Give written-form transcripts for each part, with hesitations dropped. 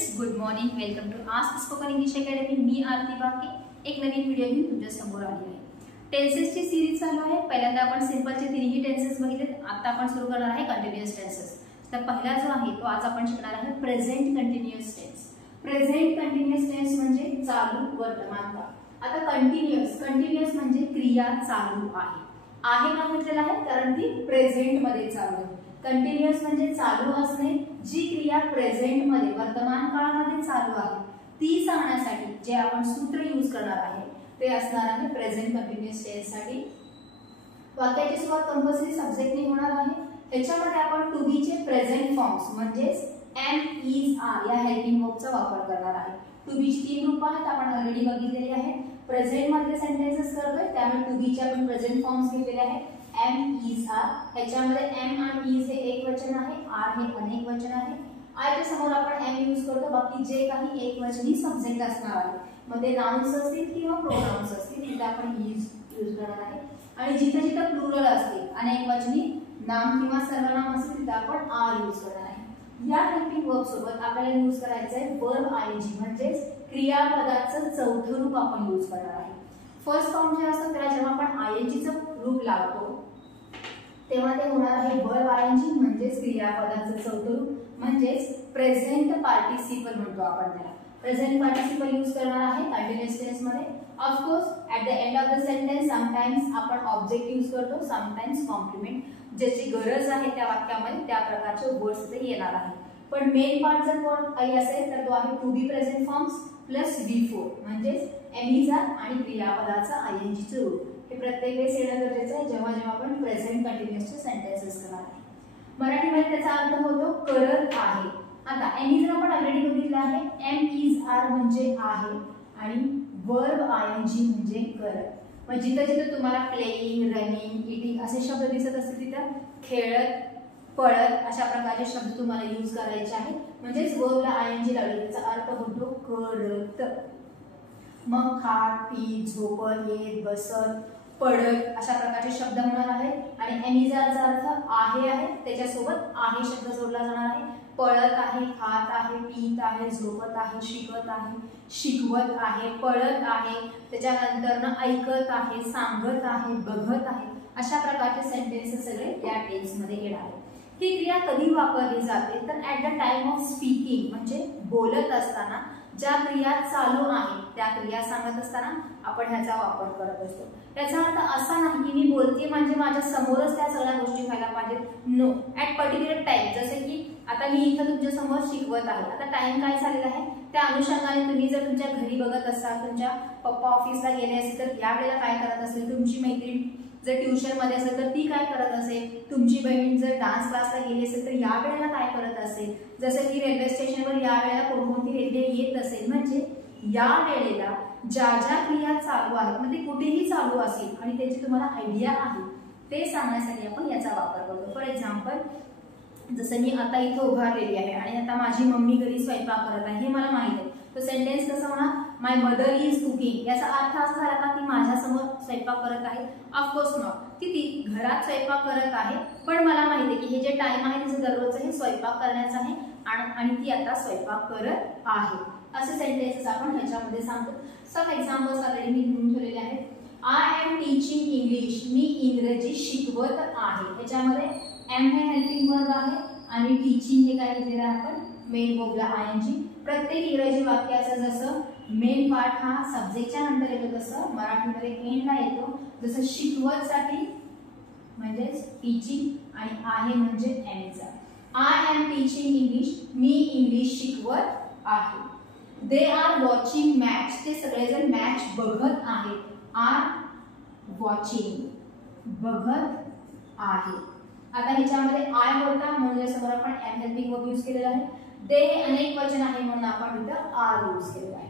Friends, good morning. Welcome to ask spoken English academy. मी आरती बाके एक नवीन video घेऊन तुमच्या समोर आली आहे. टेन्सेसची सीरीज चालू आहे. पहिल्यांदा आपण सिंपलचे तिन्ही टेन्सेस बघितले. आता आपण सुरू करणार आहे कंटिन्युअस टेन्सेस. तर पहिला जो आहे तो आज आपण शिकणार आहे present continuous tense. Present continuous tense म्हणजे चालू वर्तमान काळ. आता कंटिन्युअस म्हणजे क्रिया चालू आहे. आहे का म्हटलेलं आहे कारण ती प्रेझेंट मध्ये चालू आहे. कंटिन्युअस म्हणजे चालू असणे, जी क्रिया प्रेझेंट मध्ये वर्तमान काळामध्ये चालू आहे ती सांगण्यासाठी जे आपण सूत्र यूज करणार आहे ते असणार आहे प्रेझेंट कंटिन्युअस टेन्स साठी. वाक्याची सुरुवात कंपल्सरी सब्जेक्टने होणार आहे. याच्यामध्ये आपण टू बी चे प्रेझेंट फॉर्म्स म्हणजेच एम, इज, आर या हेल्पिंग वर्बचा वापर करणार आहे. टू बी ची तीन रूप आहेत, आपण ऑलरेडी बघितलेली आहेत. प्रेझेंट मध्ये सेंटेन्सेस करतोय त्यामुळे टू बी चे आपण प्रेझेंट फॉर्म्स घेतलेले आहेत. Am, is, are. ह्याच्यामध्ये एम आणि इज हे एक वचन आहे, आर हे अनेक वचन आहे. आयच्या समोर आपण एम यूज करतो, बाकी जे काही एक वचनी सब्जेक्ट असणार आहे मग ते नाउन्स असतील किंवा प्रोनाउन्स असतील तिथे आपण इज यूज करणार आहे. आणि जिथे जिथे प्लुरल असतील अनेक वचनी नाम किंवा सर्वनाम असतील तिथे आपण आर यूज करणार आहे. या हेल्पिंग वर्ब सोबत आपल्याला यूज करायचं आहे वर्ब आयएनजी म्हणजेच क्रियापदाचं चौथं रूप आपण यूज करणार आहे. फर्स्ट फॉर्म जे असतं त्याला जेव्हा आपण आयएनजीचं रूप लावतो तेव्हा ते होणार आहे वर्ब आयएनजी म्हणजेच क्रियापदाचं चौथं रूप म्हणजेच प्रेझेंट पार्टिसिपल म्हणतो आपण त्याला. प्रेझेंट पार्टिसिपल यूज करणार आहे कंटिन्युअस टेन्स मध्ये. Of course at the end of the sentence sometimes आपण ऑब्जेक्ट यूज करतो, समटाइम्स कॉम्प्लिमेंट. ज्याची गरज आहे त्या वाक्यामध्ये त्या प्रकारचे वर्ड्स ते येणार आहे. पण मेन पार्ट जर काही असेल तर तो आहे to be present forms plus V4 म्हणजेच एमइजआर आणि क्रियापदाचा आयएनजीचं रूप. हे प्रत्येक वेळेस येणं गरजेचं आहे जेव्हा जेव्हा आपण प्रेझेंट कंटिन्युअसचे सेंटेन्सेस करणार आहे. मराठीमध्ये त्याचा अर्थ होतो करत आहे. आता एमइजआर आपण ऑलरेडी बघितलं आहे. एम इज आर म्हणजे आहे आणि वर्ब आयएनजी म्हणजे करत. मग जिथे जिथे तुम्हाला प्लेइंग, रनिंग, इटिंग असे शब्द दिसत असतील तिथे खेळत, पळत अशा प्रकारचे शब्द तुम्हाला यूज करायचे आहेत. म्हणजेच वर्बला आयएनजी लावली त्याचा अर्थ होतो करत. मग खात, पीत, झोपत, येत, बसत, पडत अशा प्रकारचे शब्द होणार आहेत. आणि एमइजआरचा अर्थ आहे त्याच्यासोबत आहे शब्द जोडला जाणार आहे. पळत आहे, खात आहे, पीत आहे, झोपत आहे, शिकत आहे, शिकवत आहे, पळत आहे, त्याच्यानंतर ऐकत आहे, सांगत आहे, बघत आहे अशा प्रकारचे सेंटेन्सेस सगळे या टेन्स मध्ये येणार आहेत. ही क्रिया कधी वापरली जाते तर at the time of speaking म्हणजे बोलत असताना ज्या क्रिया चालू आहेत त्या क्रिया सांगत असताना आपण ह्याचा वापर करत असतो. याचा अर्थ असा नाही की मी बोलते म्हणजे माझ्या समोरच त्या सगळ्या गोष्टी व्हायला पाहिजेत. No, at particular time. जसे की आता मी इथं तुमच्या समोर शिकवत आहे. आता टाइम काय झालेला आहे त्या अनुषंगाने तुम्ही जर तुमच्या घरी बघत असाल, तुमच्या पप्पा ऑफिसला गेले असेल तर यावेळेला काय करत असेल, तुमची मैत्रीण जर ट्युशन मध्ये असेल तर ती काय करत असेल, तुमची बहीण जर डान्स क्लासला गेली असेल तर या वेळेला काय करत असेल, जसं की रेल्वे स्टेशनवर या वेळेला कोणकोणती रेल्वे येत असेल. म्हणजे या वेळेला ज्या ज्या क्रिया चालू आहेत मग ते कुठेही चालू असेल आणि त्याची तुम्हाला आयडिया आहे ते सांगण्यासाठी आपण याचा वापर करतो. फॉर एक्झाम्पल जसं मी आता इथं उभारलेली आहे आणि आता माझी मम्मी घरी स्वयंपाक करत आहे हे मला माहित आहे. तर सेंटेन्स कसं होणार, माय मदर इज कुकिंग. याचा अर्थ असा झाला का ती माझ्यासमोर स्वयंपाक करत आहे? Of course not. ती घरात स्वयंपाक करत आहे पण मला माहिती आहे की हे जे टाइम आहे तिचं दररोजचं हे स्वयंपाक करण्याचं आहे आणि ती आता स्वयंपाक करत आहे. असे सेंटेन्सेस आपण ह्याच्यामध्ये सांगतो. सम एक्झाम्पल्स ऑलरेडी मी लिहून ठेवलेले आहेत. I am teaching English. मी इंग्रजी शिकवत आहे. ह्याच्यामध्ये एम हे हेल्पिंग वर्ब आहे आणि टीचिंग हे काय घेतलेलं आहे आपण मेन वर्बला आयएनजी. प्रत्येक इंग्रजी वाक्याचं जसं मेन पार्ट हा सब्जेक्टच्या नंतर येतो तसं मराठीमध्ये एंडला येतो. जसं शिकवत साठी म्हणजेच टीचिंग आणि आहे म्हणजे एमचा. I am teaching English. मी इंग्लिश शिकवत आहे. They are watching match. ते सगळेजण मॅच बघत आहेत. आर वॉचिंग बघत आहे. आता ह्याच्यामध्ये आय होता म्हणून समोर आपण एम हेल्पिंग वर्ब यूज केलेला आहे. दे हे अनेक वचन आहे म्हणून आपण इथं आर यूज केलेला आहे.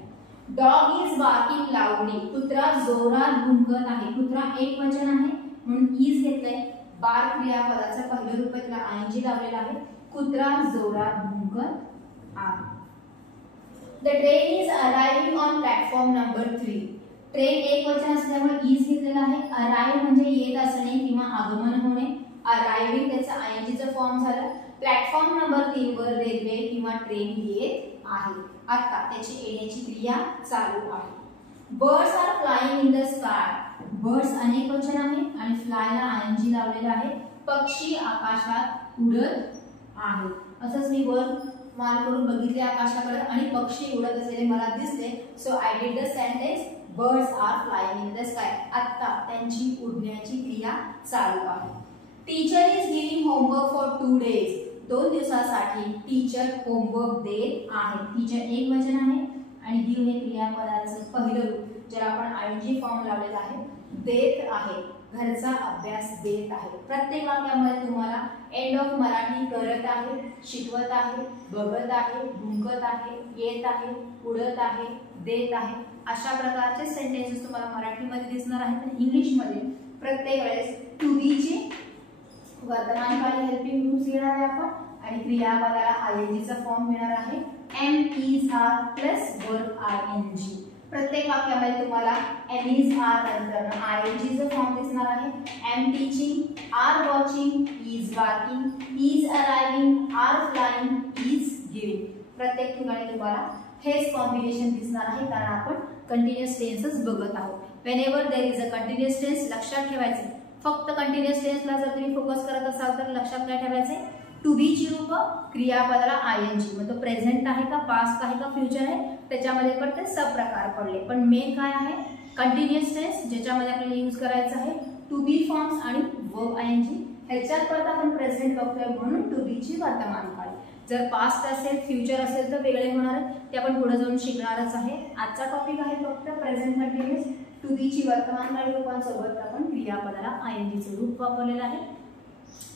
Dog is barking लाऊडली. कुत्रा जोरात भुंकत आहे. कुत्रा एक वचन आहे म्हणून इज घेतलंय. बार्क क्रियापदाचं पहिलं रूप त्याला आयएनजी लावलेला आहे. कुत्रा जोरात भुंकत आहे. The train is arriving on platform number 3. Train एक वचन असल्यामुळे इज घेतलेला आहे. अराइव्ह म्हणजे येत असणे किंवा आगमन होणे. अराइव्हिंग त्याचा आयएनजीचा फॉर्म झाला. प्लॅटफॉर्म नंबर तीवर रेल्वे किंवा ट्रेन येत आहे. आता त्याची येण्याची क्रिया चालू आहे. Birds are flying in the sky. Birds अनेक वचन आहे आणि फ्लायला आयएनजी लावलेला आहे. पक्षी आकाशात उडत आहे. असंच मी वर मान करून बघितले आकाशाकडे आणि पक्षी उडत असलेले मला दिसले. So I did the sentence birds are flying in the sky. आता त्यांची उडण्याची क्रिया चालू आहे. Teacher is giving homework for 2 days. 2 दिवसासाठी टीचर होमवर्क देत आहे. टीचर एक वचन आहे आणि गिव्ह हे क्रियापदाचं पहिलं रूप ज्याला आपण आयएनजी फॉर्म लावलेला आहे. देत आहे, घरचा अभ्यास देत आहे. प्रत्येक वाक्यामध्ये तुम्हाला एंड ऑफ मराठी करत आहे, शिकवत आहे, बघत आहे, भुंकत आहे, येत आहे, उडत आहे, देत आहे, अशा प्रकारचे सेंटेन्सेस तुम्हाला मराठीमध्ये दिसणार आहेत. आणि इंग्लिशमध्ये प्रत्येक वेळेस टू बी चे वर्तमानकाळी हेल्पिंग रूप्स घेणार आहे आपण आणि क्रियापदाला आयएनजी चा फॉर्म घेणार आहे. Am is are plus verb I N G. प्रत्येक वाक्यामध्ये तुम्हाला एम इज आर नंतर आयएनजी चा फॉर्म दिसणार आहे. Am teaching, are watching, is working, is arriving, are flying, is giving. प्रत्येक ठिकाणी तुम्हाला हेच कॉम्बिनेशन दिसणार आहे कारण आपण कंटिन्युअस टेन्सेस बघत आहोत. Whenever there is a continuous tense लक्षात ठेवायचे. फक्त कंटिन्युअस टेन्सला जर तुम्ही फोकस करत असाल तर लक्षात काय ठेवायचे, टू बी ची रूप क्रियापदाला आयएनजी, मग तो प्रेझेंट आहे का, पास्ट आहे का, फ्युचर आहे, त्याच्यामध्ये पण ते सब प्रकार पडले. पण मेन काय आहे कंटिन्युअस टेन्स ज्याच्यामध्ये आपल्याला यूज करायचं आहे टू बी फॉर्म्स आणि वर्ब आयएनजी. ह्याच्यात परत आपण प्रेझेंट बघतोय म्हणून टू बी ची वर्तमानकाळ. जर पास्ट असेल, फ्युचर असेल तर वेगळे होणार आहे, ते आपण पुढे जाऊन शिकणारच आहे. आजचा टॉपिक आहे फक्त प्रेझेंट कंटिन्युअस. टू बी ची वर्तमानकाळी रूपांसोबत आपण क्रियापदाला आयएनजी चे रूप वापरलेलं आहे.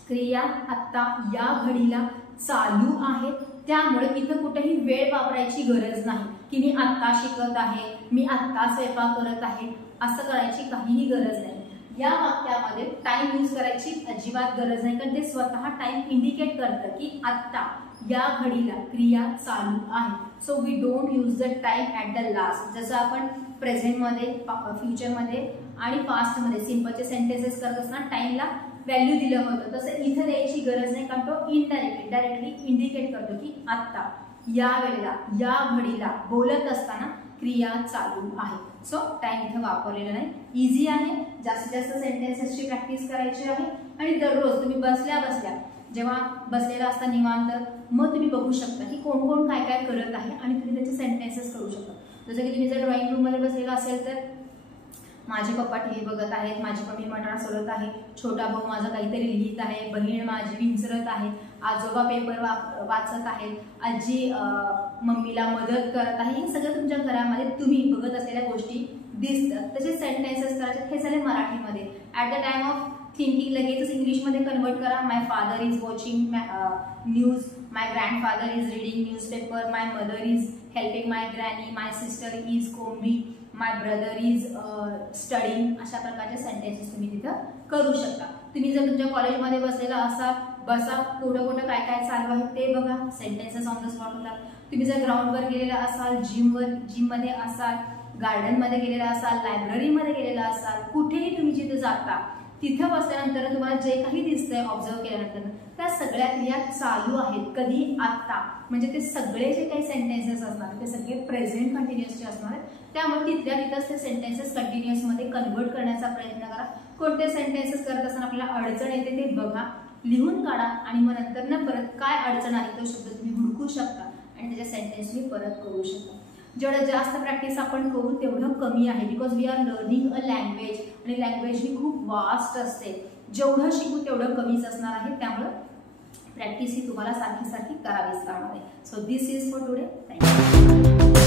क्रिया आत्ता या घडीला चालू आहे, त्यामुळे इथं कुठेही वेळ वापरायची गरज नाही की मी आत्ता शिकत आहे, मी आत्ता स्वयंपाक करत आहे, असं करायची काहीही गरज नाही. या वाक्यामध्ये टाइम यूज करायची अजिबात गरज नाही कारण ते स्वतः टाइम इंडिकेट करतं की आत्ता या घडीला क्रिया चालू आहे. So we don't use the time at the last. जसं आपण प्रेझेंटमध्ये, फ्युचरमध्ये आणि पास्टमध्ये सिंपलचे सेंटेन्सेस करत असताना टाइमला व्हॅल्यू दिलं होतं, तसं इथं द्यायची गरज नाही कारण तो डायरेक्टली इंडिकेट करतो की आत्ता या वेळेला या घडीला बोलत असताना क्रिया चालू आहे. सो टाइम इथं वापरलेला नाही. इझी आहे. जास्तीत जास्त सेंटेन्सेसची प्रॅक्टिस करायची आहे आणि दररोज तुम्ही बसल्या बसल्या जेव्हा बसलेला असता निवांत मग तुम्ही बघू शकता की कोण कोण काय काय करत आहे आणि तुम्ही त्याचे सेंटेन्सेस करू शकता. जसं की तुम्ही जर ड्रॉइंग रूममध्ये बसलेला असेल तर माझे पप्पा टीव्ही बघत आहेत, माझी मम्मी मटार सोलत आहे, छोटा भाऊ माझा काहीतरी लिहित आहे, बहीण माझी विंचरत आहे, आजोबा पेपर वाचत आहेत, आजी मम्मीला मदत करत आहे. हे सगळं तुमच्या घरामध्ये तुम्ही बघत असलेल्या गोष्टी दिसतात. तसे सेंटेन्सेस करायचे. हे झाले मराठीमध्ये. At the time of thinking लगेचच इंग्लिशमध्ये कन्वर्ट करा. My father is watching news, my grandfather is reading newspaper, my mother is helping my granny, my sister is combing, my brother is studying. अशा प्रकारचे sentences तुम्ही तिथं करू शकता. तुम्ही जर तुमच्या कॉलेजमध्ये बसलेला असाल, बसा, कुठं कुठं काय काय चालू आहे ते बघा, सेंटेन्सेस ऑन द स्पॉट होतात. तुम्ही जर ग्राउंडवर गेलेला असाल, जिममध्ये असाल, गार्डनमध्ये गेलेला असाल, लायब्ररीमध्ये गेलेला असाल, कुठेही तुम्ही जिथे जाता तिथं बसल्यानंतर तुम्हाला जे काही दिसतंय ऑब्झर्व केल्यानंतर त्या सगळ्या क्रिया चालू आहेत. कधी आत्ता, म्हणजे ते सगळे जे काही सेंटेन्सेस असणार ते सगळे प्रेझेंट कंटिन्युअसचे असणार आहेत. त्यामुळे तिथल्या तिथंच ते सेंटेन्सेस कंटिन्युअसमध्ये कन्वर्ट करण्याचा प्रयत्न करा. कोणते सेंटेन्सेस करत असताना आपल्याला अडचण येते ते बघा, लिहून काढा आणि मग नंतर ना परत काय अडचण आली तो शब्द तुम्ही हुडकू शकता आणि त्याच्या सेंटेन्स तुम्ही परत करू शकता. जेवढं जास्त प्रॅक्टिस आपण करू तेवढं कमी आहे. Because we are learning a language आणि लँग्वेज ही खूप वास्ट असते. जेवढं शिकू तेवढं कमीच असणार आहे. त्यामुळं प्रॅक्टिस ही तुम्हाला सारखी सारखी करावीच लागणार आहे. So this is for today. Thank you.